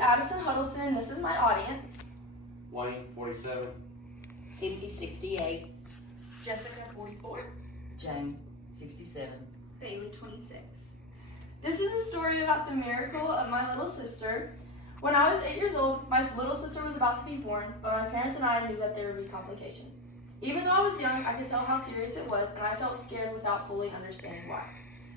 Addison Huddleston, and this is my audience. Wayne, 47. Cindy, 68. Jessica, 44. Jane, 67. Bailey, 26. This is a story about the miracle of my little sister. When I was 8 years old, my little sister was about to be born, but my parents and I knew that there would be complications. Even though I was young, I could tell how serious it was, and I felt scared without fully understanding why.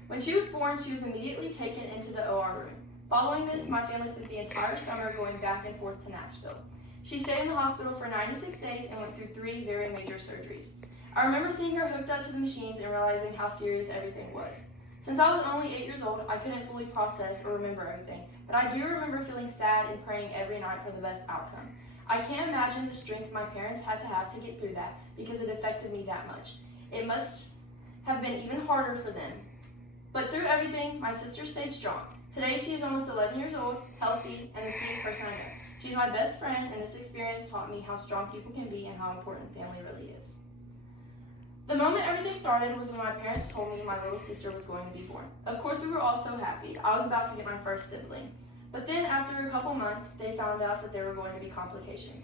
When she was born, she was immediately taken into the OR room. Following this, my family spent the entire summer going back and forth to Nashville. She stayed in the hospital for 96 days and went through 3 very major surgeries. I remember seeing her hooked up to the machines and realizing how serious everything was. Since I was only 8 years old, I couldn't fully process or remember everything, but I do remember feeling sad and praying every night for the best outcome. I can't imagine the strength my parents had to get through that because it affected me that much. It must have been even harder for them. But through everything, my sister stayed strong. Today she is almost 11 years old, healthy, and the sweetest person I know. She's my best friend, and this experience taught me how strong people can be and how important family really is. The moment everything started was when my parents told me my little sister was going to be born. Of course, we were all so happy. I was about to get my first sibling. But then, after a couple months, they found out that there were going to be complications.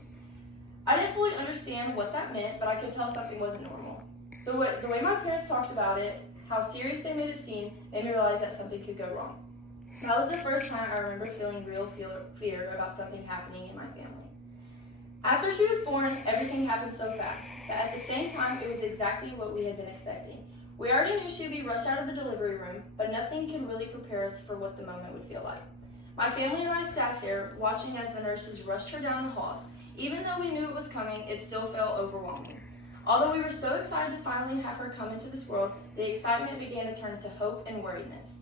I didn't fully understand what that meant, but I could tell something wasn't normal. The way my parents talked about it, how serious they made it seem, made me realize that something could go wrong. That was the first time I remember feeling real fear about something happening in my family. After she was born, everything happened so fast, but at the same time, it was exactly what we had been expecting. We already knew she would be rushed out of the delivery room, but nothing could really prepare us for what the moment would feel like. My family and I sat there, watching as the nurses rushed her down the halls. Even though we knew it was coming, it still felt overwhelming. Although we were so excited to finally have her come into this world, the excitement began to turn to hope and worriedness.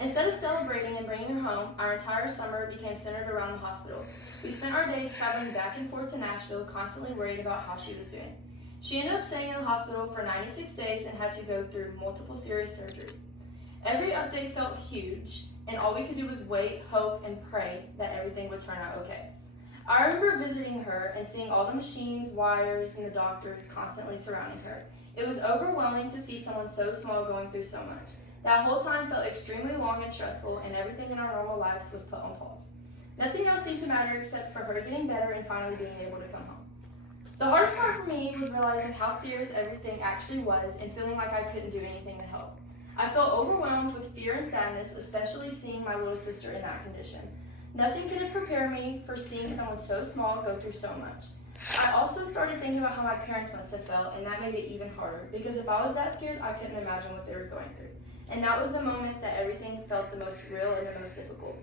Instead of celebrating and bringing her home, our entire summer became centered around the hospital. We spent our days traveling back and forth to Nashville, constantly worried about how she was doing. She ended up staying in the hospital for 96 days and had to go through multiple serious surgeries. Every update felt huge, and all we could do was wait, hope, and pray that everything would turn out okay. I remember visiting her and seeing all the machines, wires, and the doctors constantly surrounding her. It was overwhelming to see someone so small going through so much. That whole time felt extremely long and stressful, and everything in our normal lives was put on pause. Nothing else seemed to matter except for her getting better and finally being able to come home. The hardest part for me was realizing how serious everything actually was and feeling like I couldn't do anything to help. I felt overwhelmed with fear and sadness, especially seeing my little sister in that condition. Nothing could have prepared me for seeing someone so small go through so much. I also started thinking about how my parents must have felt, and that made it even harder, because if I was that scared, I couldn't imagine what they were going through. And that was the moment that everything felt the most real and the most difficult.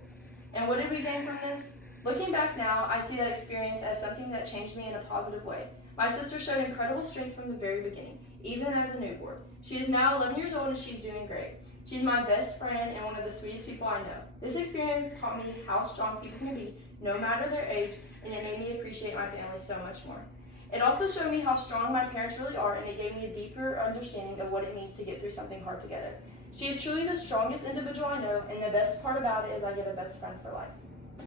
And what did we gain from this? Looking back now, I see that experience as something that changed me in a positive way. My sister showed incredible strength from the very beginning, even as a newborn. She is now 11 years old and she's doing great. She's my best friend and one of the sweetest people I know. This experience taught me how strong people can be, no matter their age, and it made me appreciate my family so much more. It also showed me how strong my parents really are, and it gave me a deeper understanding of what it means to get through something hard together. She is truly the strongest individual I know, and the best part about it is I get a best friend for life.